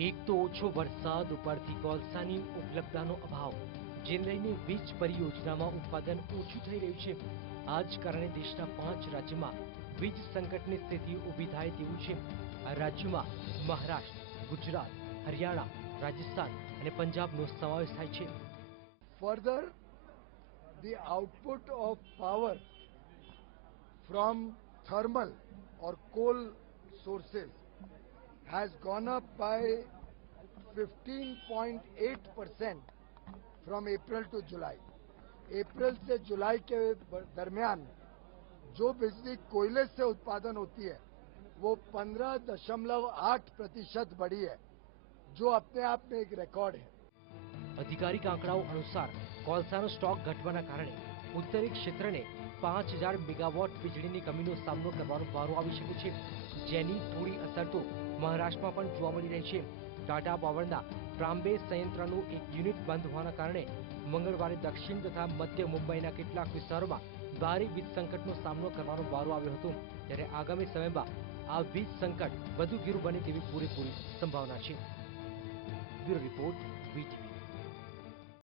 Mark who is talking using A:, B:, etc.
A: એક તો ઓછો વરસાદ, ઉપરથી કોલસાની ઉપલબ્ધતાનો અભાવ, જેને લઈને વીજ પરિયોજનામાં ઉત્પાદન ઓછું થઈ રહ્યું છે. આ જ કારણે દેશના પાંચ રાજ્યમાં વીજ સંકટની સ્થિતિ ઊભી થાય તેવું છે. આ રાજ્યોમાં મહારાષ્ટ્ર, ગુજરાત, હરિયાણા, રાજસ્થાન અને પંજાબનો સમાવેશ થાય છે.
B: Further the output of power from thermal or coal sources has gone up by 15.8% from April to July. अप्रैल से जुलाई के दरमियान जो बिजली कोयले से उत्पादन होती है वो 15.8 प्रतिशत बढ़ी है जो अपने आप में एक रिकॉर्ड है
A: અધિકારિક આંકડાઓ અનુસાર કોલસાનો સ્ટોક ઘટવાના કારણે ઉત્તરી ક્ષેત્રને પાંચ હજાર મેગાવોટ વીજળીની કમીનો સામનો કરવાનો વારો આવી શકે છે. જેની થોડી અસર તો મહારાષ્ટ્રમાં પણ જોવા મળી રહી છે. ટાટા પાવરના ટ્રામ્બે સંયંત્રનું એક યુનિટ બંધ હોવાના કારણે મંગળવારે દક્ષિણ તથા મધ્ય મુંબઈના કેટલાક વિસ્તારોમાં ભારે વીજ સંકટનો સામનો કરવાનો વારો આવ્યો હતો. ત્યારે આગામી સમયમાં આ વીજ સંકટ વધુ ગીરું બને તેવી પૂરેપૂરી સંભાવના છે. Bureau report VTV.